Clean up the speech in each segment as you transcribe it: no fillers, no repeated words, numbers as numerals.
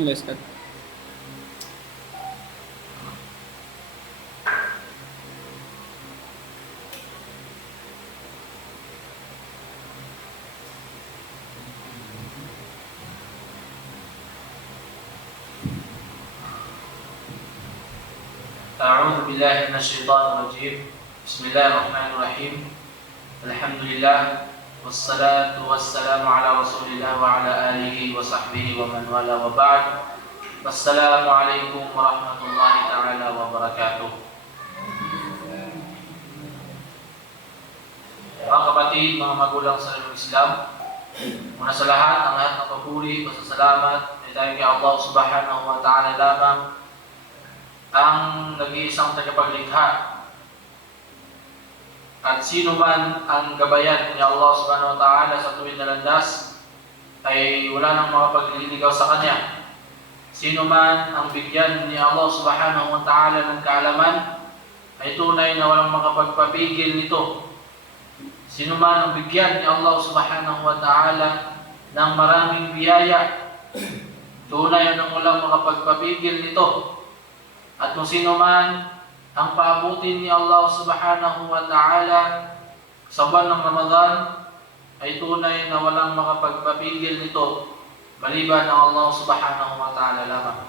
Nila start. أعوذ بالله من الشيطان الرجيم. بسم الله الرحمن الرحيم. الحمد لله والصلاة والسلام على رسول الله وعلى آله وصحبه ومن والاه وبعد. السلام عليكم ورحمة الله تعالى وبركاته. Mga kapatid, mga magulang sa Islam, una sa lahat, ang lahat ng papuri, pasasalamat ay dahil kay Allah subhanahu wa ta'ala lamang, ang nag-iisang tagapaglikha. At sino man ang gabayan ni Allah subhanahu wa ta'ala sa tuwid na landas ay wala nang makapagliligaw sa kanya. Sino man ang bigyan ni Allah subhanahu wa ta'ala ng kaalaman ay tunay na walang makapagpapigil nito. Sino man ang bigyan ni Allah subhanahu wa ta'ala ng maraming biyaya, tunay na walang makapagpapigil nito. At kung sino man ang paabutin ni Allah subhanahu wa ta'ala sa buwan ng Ramadan ay tunay na walang makapagpapigil nito maliban ang Allah subhanahu wa ta'ala lamang.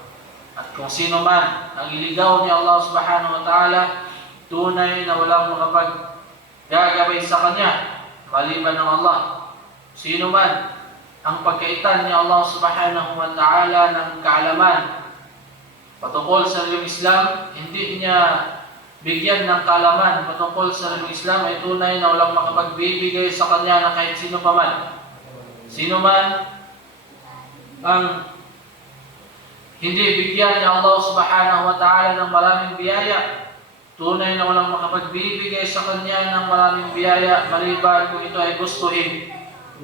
At kung sino man ang iligaw ni Allah subhanahu wa ta'ala, tunay na walang makapaggagabay sa kanya maliban ng Allah. Sino man ang pagkaitan ni Allah subhanahu wa ta'ala ng kaalaman patungkol sa religyong Islam, hindi niya bigyan ng kaalaman patungkol sa religyong Islam, ay tunay na walang makapagbibigay sa kanya na kahit sino pa man. Sino man ang hindi bigyan ni Allah subhanahu wa ta'ala ng maraming biyaya, tunay na walang makapagbibigay sa kanya ng maraming biyaya maliban kung ito ay gustuhin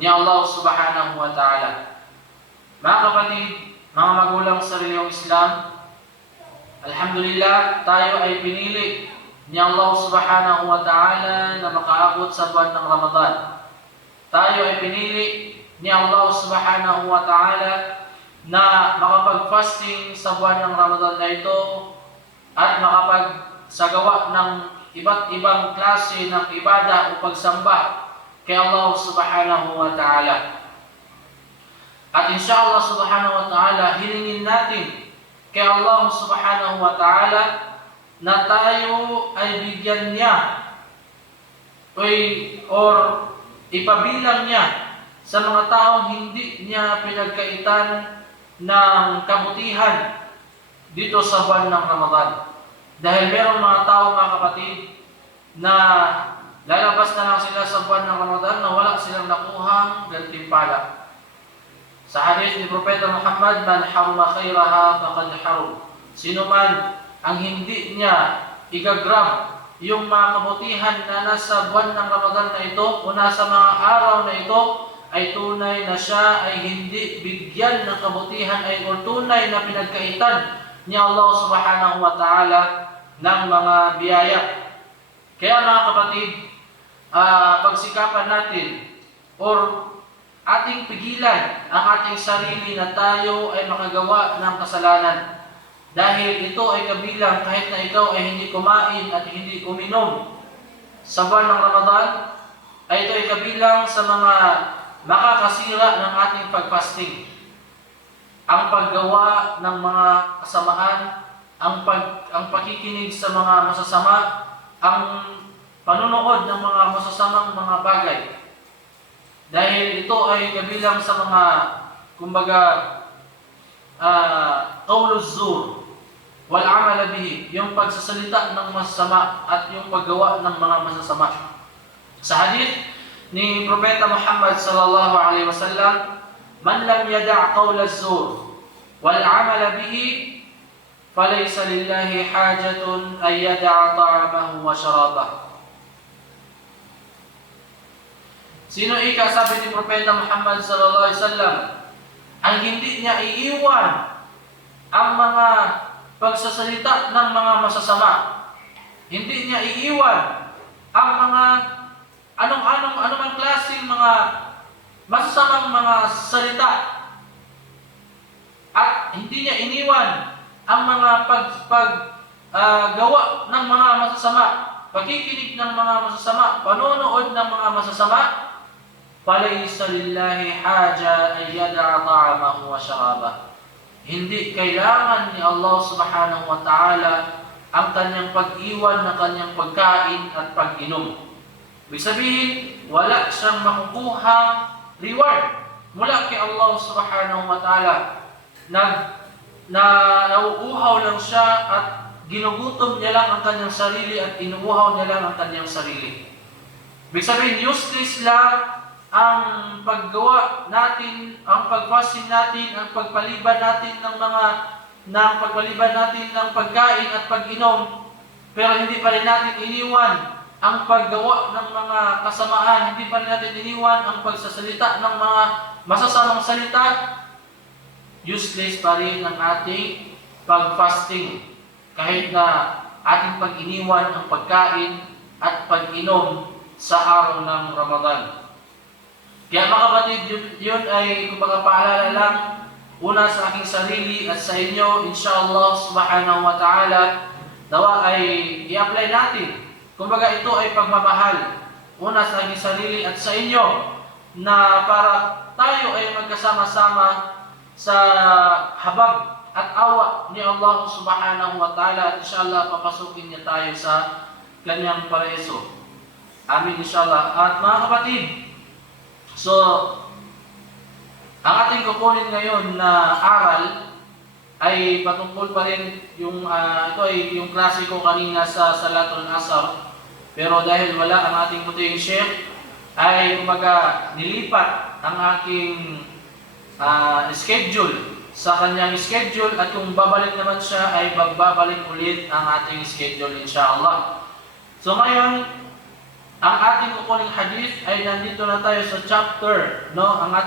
ni Allah subhanahu wa ta'ala. Mga kapatid, mga magulang sa reliyong Islam, alhamdulillah, tayo ay pinili ni Allah subhanahu wa ta'ala na makaabot sa buwan ng Ramadan. Tayo ay pinili ni Allah subhanahu wa ta'ala na makapag-fasting sa buwan ng Ramadan na ito at makapagsagawa ng iba't ibang klase ng ibada o pagsamba kay Allah subhanahu wa ta'ala. At insyaAllah subhanahu wa ta'ala, hilingin natin kay Allah subhanahu wa ta'ala na tayo ay bigyan niya or ipabilang niya sa mga taong hindi niya pinagkaitan ng kabutihan dito sa buwan ng Ramadan. Dahil meron mga tao, mga kapatid, na lalabas na lang sila sa buwan ng Ramadan na wala silang nakuhang gantimpala. Sa hadith ni Propeta Muhammad, man haruma khairaha faqad harum. Sino man ang hindi niya igagrab yung mga kabutihan na nasa buwan ng Ramadan na ito o nasa mga araw na ito, ay tunay na siya ay hindi bigyan ng kabutihan ay o tunay na pinagkaitan ni Allah subhanahu wa ta'ala ng mga biyaya. Kaya mga kapatid, pagsikapan natin or ating pigilan ang ating sarili na tayo ay makagawa ng kasalanan. Dahil ito ay kabilang kahit na ikaw ay hindi kumain at hindi uminom sa buwan ng Ramadan, ay ito ay kabilang sa mga makakasira ng ating pagfasting. Ang paggawa ng mga kasamaan, ang pakikinig sa mga masasama, ang panunood ng mga masasamang mga bagay. Dahil ito ay kabilang sa mga, kumbaga, qawluz zur wal amal bihi, yung pagsasalita ng masasama at yung paggawa ng mga masasama. Sa hadith ni Propeta Muhammad sallallahu alaihi wasallam, man lam yada' qawlaz zur wal amal bihi falaysa lillahi hajatun ay yada'a ta'amahu wa sharabahu. Sino ika, sabi ni Propeta Muhammad sallallahu alaihi wasallam, ang hindi niya iiwan ang mga pagsasalita ng mga masasama. Hindi niya iiwan ang mga anumang klaseng mga masasamang mga salita. At hindi niya iniwan ang mga gawa ng mga masasama, pakikinig ng mga masasama, panonood ng mga masasama, falaysa lillahi haja ay yada'a ta'amahu wa syarabah. Hindi kailangan ni Allah subhanahu wa ta'ala ang kanyang pag-iwan ng kanyang pagkain at pag-inom. Ibig sabihin, wala siyang makukuha reward mula kay Allah subhanahu wa ta'ala. Nauuhaw lang siya at ginugutom niya lang ang kanyang sarili at inuuhaw niya lang ang kanyang sarili. Ibig sabihin, useless lang ang paggawa natin, ang pag-fasting natin, ang pagpaliban natin ng pagkain at pag-inom, pero hindi pa rin natin iniwan ang paggawa ng mga kasamaan, hindi pa rin natin iniwan ang pagsasalita ng mga masasamang salita, useless pa rin ang ating pag-fasting. Kahit na ating pag-iniwan ang pagkain at pag-inom sa araw ng Ramadan. Kaya mga kapatid, yun ay kumbaga paalala lang, una sa aking sarili at sa inyo, insyaAllah subhanahu wa ta'ala, dawa ay i-apply natin. Kumbaga ito ay pagmamahal, una sa aking sarili at sa inyo, na para tayo ay magkasama-sama sa habag at awa ni Allah subhanahu wa ta'ala, at insyaAllah papasukin niya tayo sa kanyang paraiso. Amin insyaAllah. At mga kapatid, so, ang ating kukunin ngayon na aral ay patungkol pa rin yung ito ay yung klase ko kanina sa Salatul Asr. Pero dahil wala ang ating puting sheikh, ay kumaga nilipat ang aking schedule sa kanyang schedule, at kung babalik naman siya ay magbabalik ulit ang ating schedule insyaAllah. So ngayon, ang ating kukuning hadith ay nandito na tayo sa chapter, no? Ang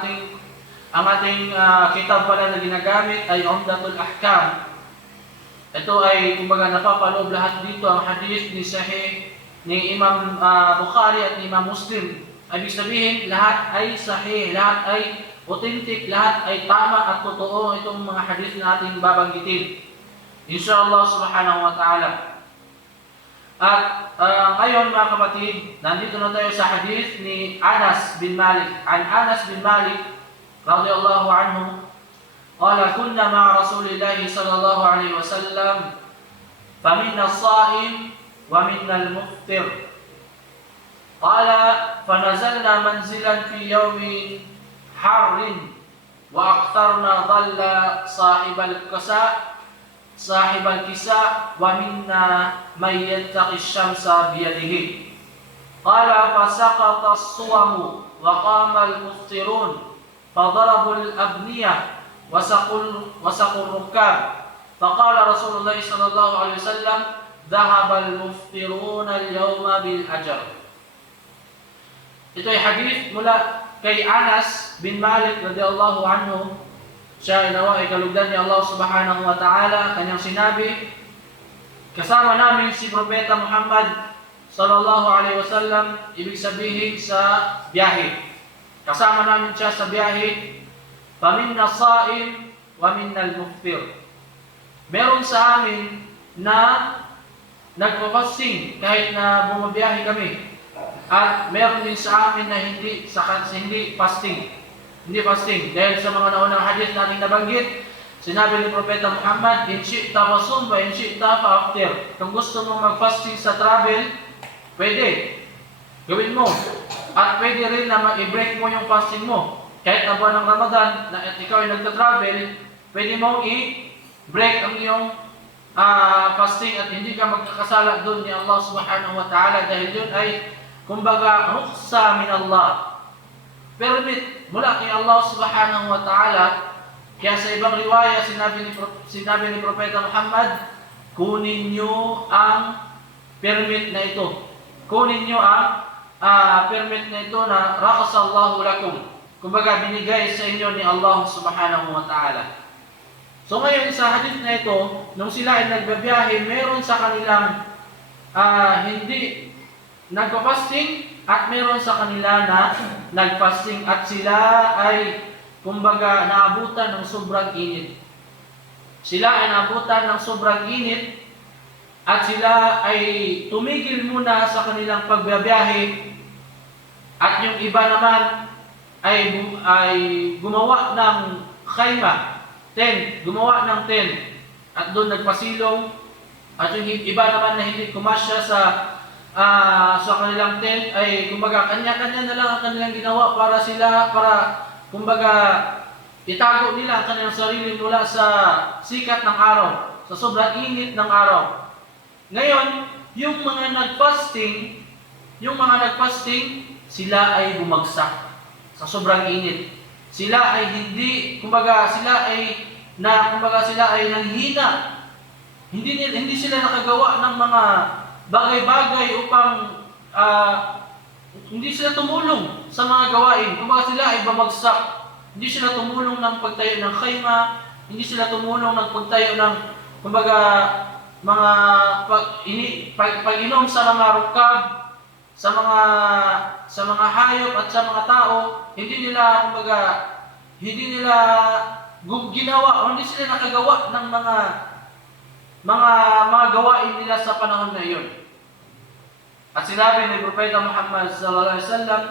ating kitab pala na ginagamit ay Umdatul Ahkam. Ito ay kumbaga napapaloob lahat dito ang hadith ni Sahih ni Imam Bukhari at ni Imam Muslim. Ibig sabihin, lahat ay sahih, lahat ay authentic, lahat ay tama at totoo itong mga hadith na ating babanggitin, insyaAllah subhanahu wa ta'ala. At ngayon mga kapatid, nandito na tayo sa hadith ni Anas bin Malik. An Anas bin Malik radhiyallahu anhu, qala kunna ma'a Rasulillahi sallallahu alaihi wasallam, faminna as-sa'im wa minna al-muftir. Qala fanazalna manzilan fi yawmin harrin wa aqtarna dhalla sahibal kisa wa minna may yattaqi syamsa biyadihi. Qala fasaqata as-suwamu wa qama al-muftirun fadarabu al-abniyah wa saqur rukkab. Faqala Rasulullah sallallahu alaihi wasallam, dhahaba al-muftiruna al-yawma bil ajr. Ito ay hadith mula kay Anas bin Malik radhiyallahu anhu. Siya ay nawa ay kalugdan ni Allah subhanahu wa ta'ala. Kanyang sinabi, kasama namin si Propeta Muhammad sallallahu alaihi wasallam, ibig sabihin sa biyahe. Kasama namin siya sa biyahe. Faminna as-sa'im wa minna al-muftir. Meron sa amin na nagpapasting kahit na bumabiyahe kami. At meron din sa amin na hindi fasting. Hindi fasting. Dahil sa mga naunang hadith natin nabanggit, sinabi ni Propeta Muhammad, in shi'ta fasum wa in shi'ta fa'aftir. Kung gusto mong mag-fasting sa travel, pwede. Gawin mo. At pwede rin na i-break mo yung fasting mo. Kahit na buwan ng Ramadan, na ikaw ay nagta-travel, pwede mong i-break ang iyong fasting at hindi ka magkakasala doon ni Allah subhanahu wa ta'ala, dahil yun ay kumbaga ruksa min Allah, permit mula kay Allah subhanahu wa ta'ala. Kaya sa ibang riwaya sinabi ni Propeta Muhammad, kunin nyo ang permit na ito, kunin nyo ang permit na ito na rakasallahu lakum, kumbaga binigay sa inyo ni Allah subhanahu wa ta'ala. So ngayon sa hadith na ito, nung sila ay nagbabiyahe, meron sa kanilang hindi nagpa-fasting at meron sa kanila na nagfasting, at sila ay kumbaga naabutan ng sobrang init. sila ay nabutan ng sobrang init at sila ay tumigil muna sa kanilang pagbiyahe, at yung iba naman ay gumawa ng khayma, gumawa ng tent, at doon nagpasilong. At yung iba naman na hindi kumasya sa kanilang tent ay kumbaga kanya-kanya na lang ang kanilang ginawa para kumbaga itago nila ang kanilang sarili mula sa sikat ng araw, sa sobrang init ng araw. Ngayon, yung mga nagfasting, sila ay bumagsak sa sobrang init. Sila ay sila ay nanghina. Hindi sila nakagawa ng mga bagay-bagay upang hindi sila tumulong sa mga gawain. Kumbaga sila ay bumagsak. Hindi sila tumulong ng pagtayo ng khayma, hindi sila tumulong ng pagtayo ng kumbaga mga pag-inom sa mga rukab, sa mga hayop at sa mga tao. Hindi nila ginawa o hindi sila nakagawa ng mga gawain nila sa panahon na iyon. At sinabi ni Propeta Muhammad sallallahu alaihi wasallam,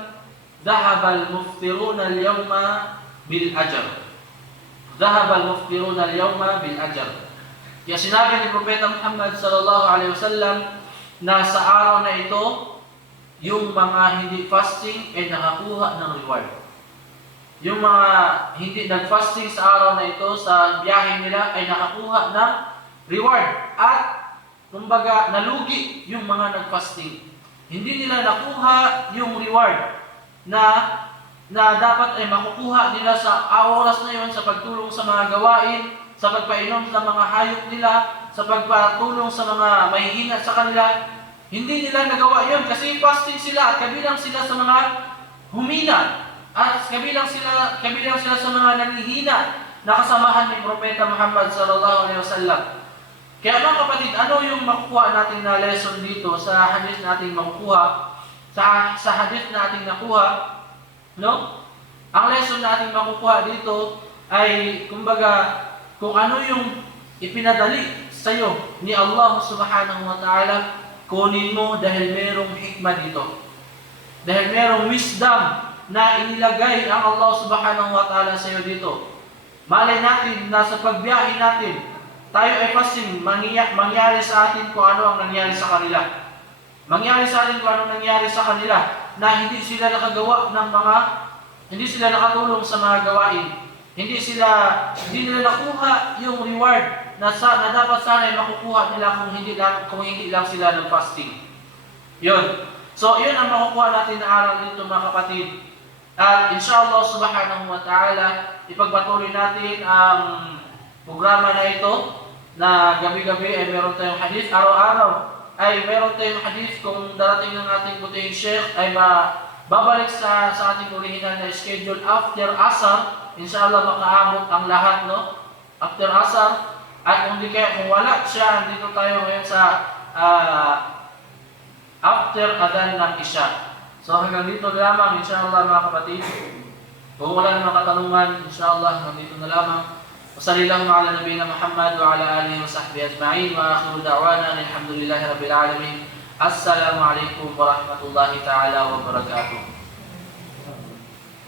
"Dhahaba al-muftiruna al-yawma bil ajr." Dhahaba al-muftiruna al-yawma bil ajr. Kaya sinabi ni Propeta Muhammad sallallahu alaihi wasallam na sa araw na ito, yung mga hindi fasting ay nakakuha ng reward. Yung mga hindi nag-fasting sa araw na ito, sa biyahe nila, ay nakakuha ng reward. At kumbaga nalugi yung mga nag-fasting. Hindi nila nakuha yung reward na dapat ay makukuha nila sa oras na yun sa pagtulong sa mga gawain, sa pagpainom sa mga hayop nila, sa pagpatulong sa mga mahihina sa kanila. Hindi nila nagawa yun kasi fasting sila at kabilang sila sa mga humina at kabilang sila sa mga nanghihina na kasamahan ni Propeta Muhammad sallallahu alaihi wasallam. Kaya mga kapatid, ano yung makukuha natin na lesson dito sa hadith nating makukuha, sa hadith nating nakuha, no? Ang lesson nating makukuha dito ay kumbaga kung ano yung ipinadali sa iyo ni Allah subhanahu wa ta'ala, kunin mo dahil merong hikmah dito. Dahil merong wisdom na inilagay ang Allah subhanahu wa ta'ala sa iyo dito. Malay natin na sa pagbiyahe natin, tayo ay fasting, mangyari sa atin kung ano ang nangyari sa kanila. Mangyari sa atin kung ano nangyari sa kanila na hindi sila nakatulong sa mga gawain. Hindi nila nakuha yung reward na dapat sana ay makukuha nila kung hindi lang sila nag-fasting. Yun. So, yun ang makukuha natin na aral dito mga kapatid. At inshallah subhanahu wa ta'ala, ipagpatuloy natin ang programa na ito na gabi-gabi ay meron tayong hadith. Araw-araw ay meron tayong hadith. Kung darating ng ating butihing sheikh ay babalik sa ating original na schedule after Asar. Inshallah makaabot ang lahat, no? After Asar. At kung wala siya, dito tayo ngayon sa after Adhan ng Isya. So hanggang dito lamang, inshallah mga kapatid. Kung wala namang katanungan, inshallah hanggang dito na lamang. Wasallallahu ala nabiyina Muhammad wa ala alihi wa sahbihi ajma'in. Wa akhiru da'wana alhamdulillahi rabbil alamin. Assalamu alaikum warahmatullahi ta'ala wabarakatuh.